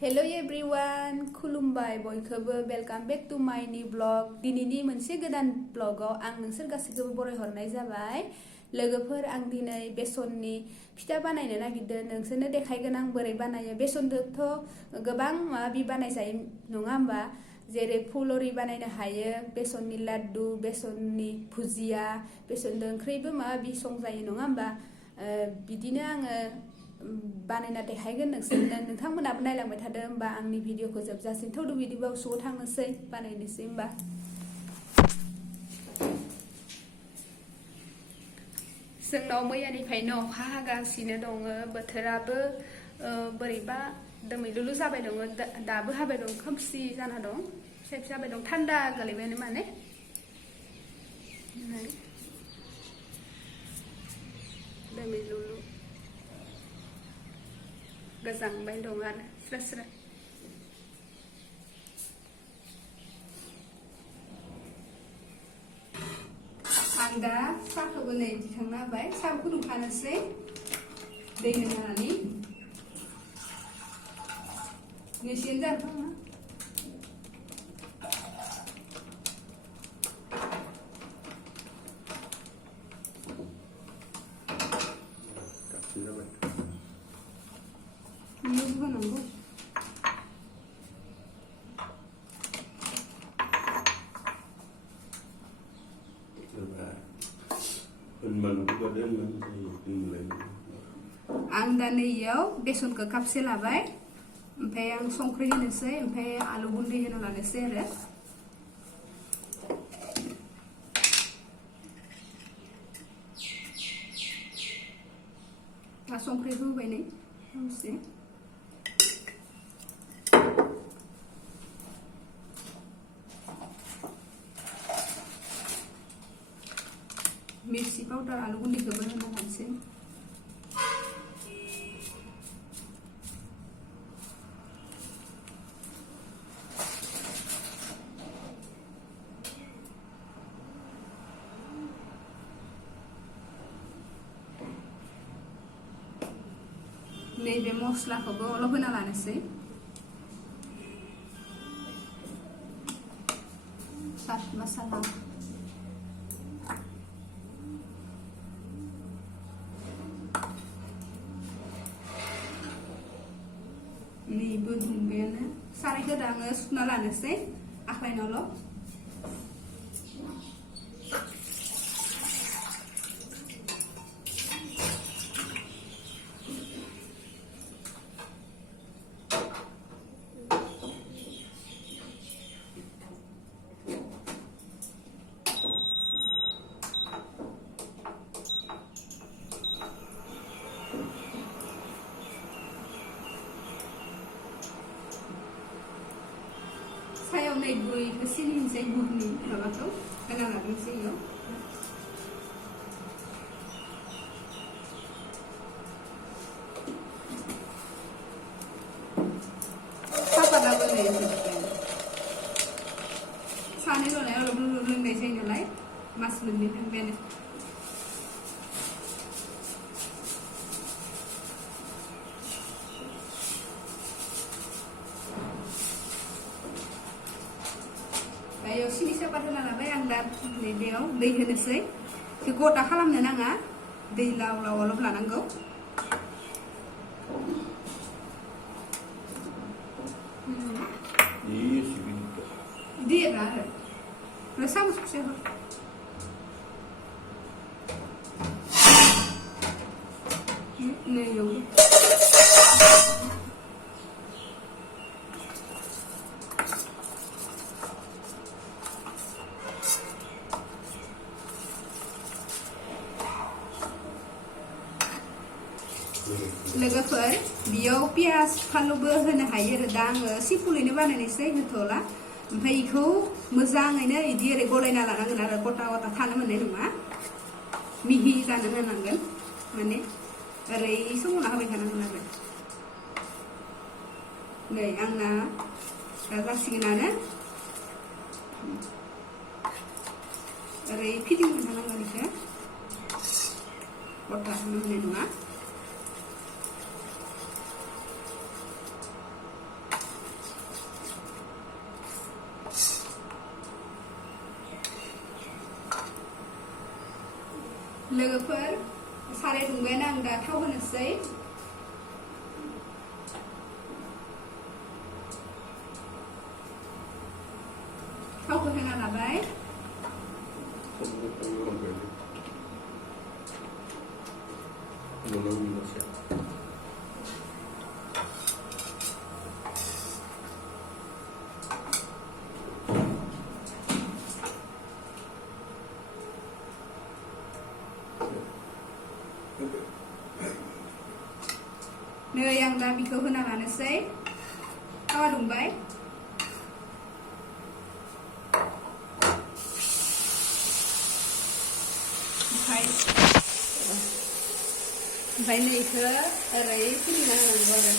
Hello everyone, lwngbai बयखौबो welcome back to my new vlog. दिनैनि मोनसे गोदान vlogआव आं नोंसोर गासैखौबो बरायहरनाय जाबाय। लोगोफोर आं दिनै बेसननि फिथा बानायनो नागिरदों। नोंसोरनो देखायगोन आं बोरै बानायो। बेसनजोंथ' गोबां माबि बानायजायो नङा होमबा? जेरै फुलरि बानायनो हायो, बेसननि लाड्डु, बेसननि भुजिया, बेसनजों ओंख्रिबो माबि संजायो नङा होमबा? बिदिनो आङो बानायना देखायगोन नोंसोरनो। नोंथांमोनाबो नायलांबाय थादों होमबा आंनि भिडिअखौ जोबजासिम। थौदो बिदिबा उसुआव थांनोसै, बानायनोसै होमबा। जोंनाव मैयानिफ्रायनो अखा हागासिनो दङ, बोथोराबो बोरैबा दोमैलुलु जाबाय दङ, दाबो हाबाय दं, खोमसि जाना दं, फिसा फिसा जाबाय दं, थान्दा गोलैबायानो माने दोमैलुलु गोजांबाय दं आरो स्रो स्रो। आं दा साहाखौबो नै दिखांना होबाय, साहा फुदुंखानोसै दै होनानै। नोंसिनि जादों ना? होनांगौ आं दा नैयाव बेसनखौ कापसे लाबाय, ओमफ्राय आं संख्रि होनोसै, ओमफ्राय आलु गुन्दै होना लानोसै आरो। दा संख्रिखौ होबाय नै एसे। मिर्ची पाउडार, आलु गुन्दैखौबो होना लानोसै। नैबे मस्लाखौबो अलप होना लानोसै। चाट मसाला, नैबो दुंबायानो। सारायखौ दा आङो सुना लानोसै आखाइनावल'। सायाव नै गुरैखौ सिनिनोसै, गुरनि माबाखौ होना लानोसै इयाव। सापाताबो नै जोबबायानो। सानै ल'लाय अलप लोंनाय जायो नालाय, मास मोननै थांबायानो। बेयाव सिनि सापात होना लाबाय आं दा नैबेयाव दै होनोसै। गथा खालामनो नाङा, दै लाव लाव अलप लानांगौ। Dia nada. Nós sabemos que você nem eu. लोगोफोर बियाव पियाज फानलुबो होनो हायो आरो। दा आङो सिम्पोलैनो बानायनोसै, होथ'ला। ओमफ्राय बेखौ मोजाङैनो इदि ओरै गलायना लानांगोन आरो, गथा गथा थानो मोननाय नङा, मिहि जानो होनांगोन, माने ओरै सोमावना होबाय थानांगोन आरो। नै आंना दा जासिगोनानो, ओरै फिदिंबाय थानांगोन इखो, गथा थानो मोननाय नङा। लोगोफोर साराय दुंबायना आं दा थाव होनोसै थावखौ होना लाबाय नै आं दा बिखौ होना लानोसै थावा दुंबाय ओमफ्राय नै इखो ओरै फिदिंना होनांगौ आरो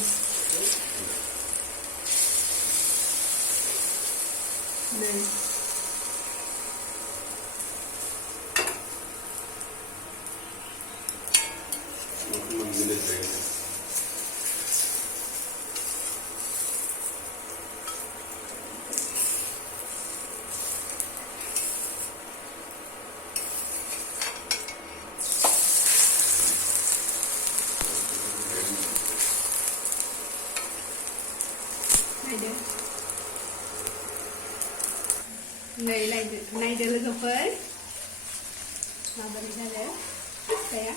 नै नायदो लोगोफोर माबोरै जादों फिथाया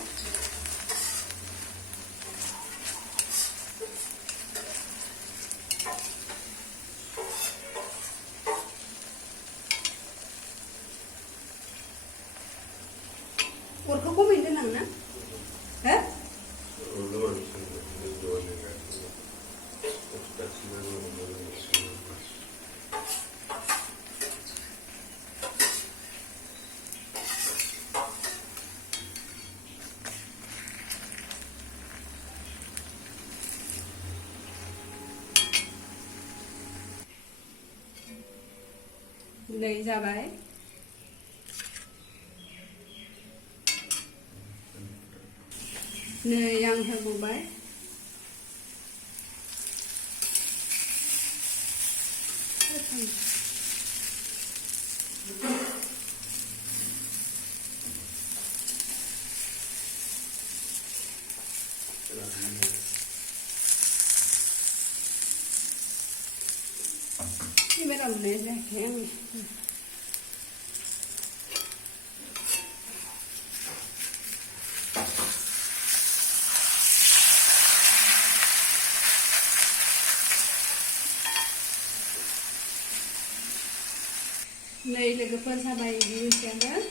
अरखौ खमै दोननां ना हो नै जाबाय नै आं होबावबाय Primero lo lees de aquí. Này là cái phần sa bài đi xem đó,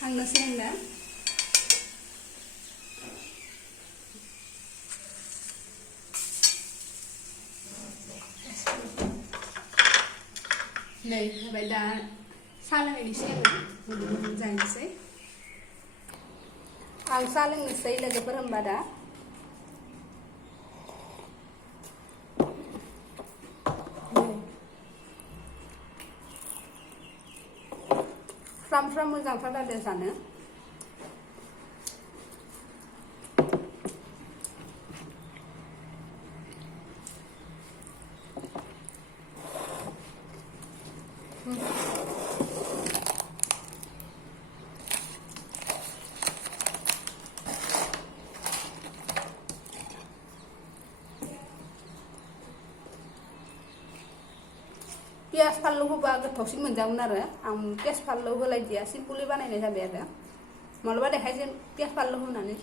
hăng nó xem đó. Này, vậy là sa lên đi xem này, dành sẽ. Ang sa lên sẽ là cái phần bà đã. From मोजां फरायदो जानो पियाज फानलु होबा गोथावसिन मोनजागोन आरो आं पियाज फानलु होलायदिया सिम्पलि बानायनाय जाबाय आरो मालाबा देखाय जों पियाज फानलु होनानै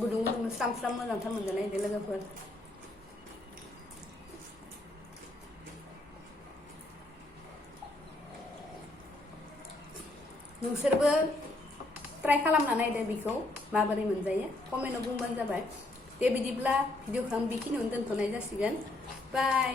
गुदुं गुदुं स्राम स्राम मोजांथार मोनजानाय दे लोगोफोर नोंसोरबो ट्राइ खालामना नायदो बिखौ माबोरै मोनजायो कमेन्टआव बुंबानो जाबाय दे बिदिब्ला भिडिअखौ आं बेखिनियावनो दोनथ'नाय जासिगोन बाय